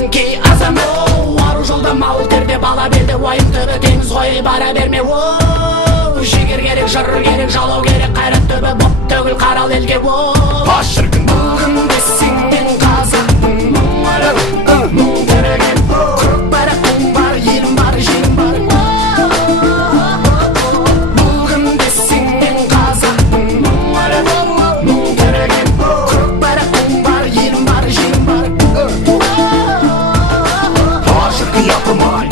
мінки азам ару жолда мал терде бала белде уайым түбі теңіз ғой бара берме жігер керек жыр керек жалау керек қайрат түбі боп төгіл қарал елге Аш шіркін бүгін десең мен қазақпын мың өліп мың тереген көк байрақтың бар елім бар жерім бар бүгін десең мен қазақпын мың өліп мың тереген көк байрақтың бар елім бар жерім бар Аш шіркін япырмай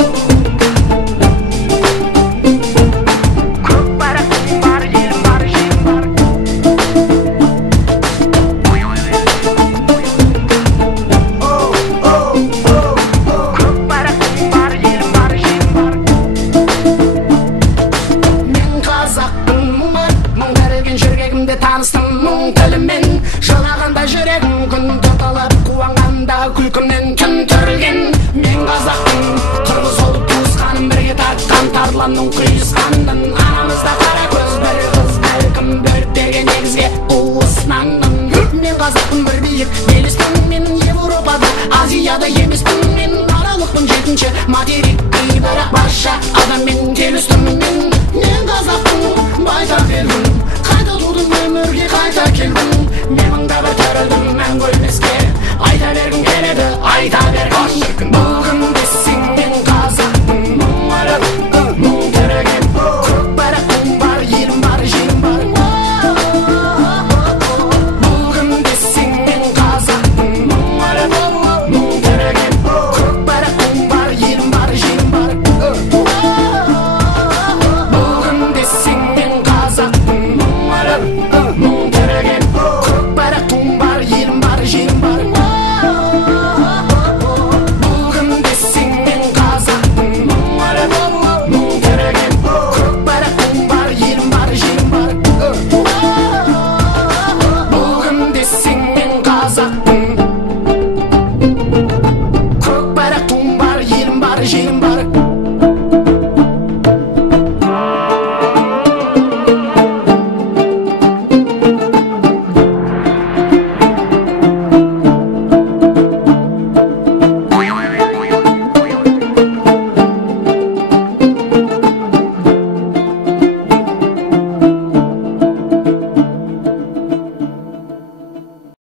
таныстым мұң тілімен жылағанда жүрегім күн тұтылып қуанғанда күлкімнен түн түрілген мен қазақпын қырғыз болып туысқаным бірге тартқан тарланның құйысқанын анамызда қара көз бір қыз бәлкім бөртпеген негізге уысынанмын мен қазақпын бір биік белеспін мен Европада Азияда емеспін мен аралықпын жетінші материк бірақ барша адаммен келістім мен қазақпын байтақ елмін өмірге қайта келдім мен мыңда бір тірілдім мәңгі өлмеске айта бергім келеді айта бергім Аш шіркін бүгін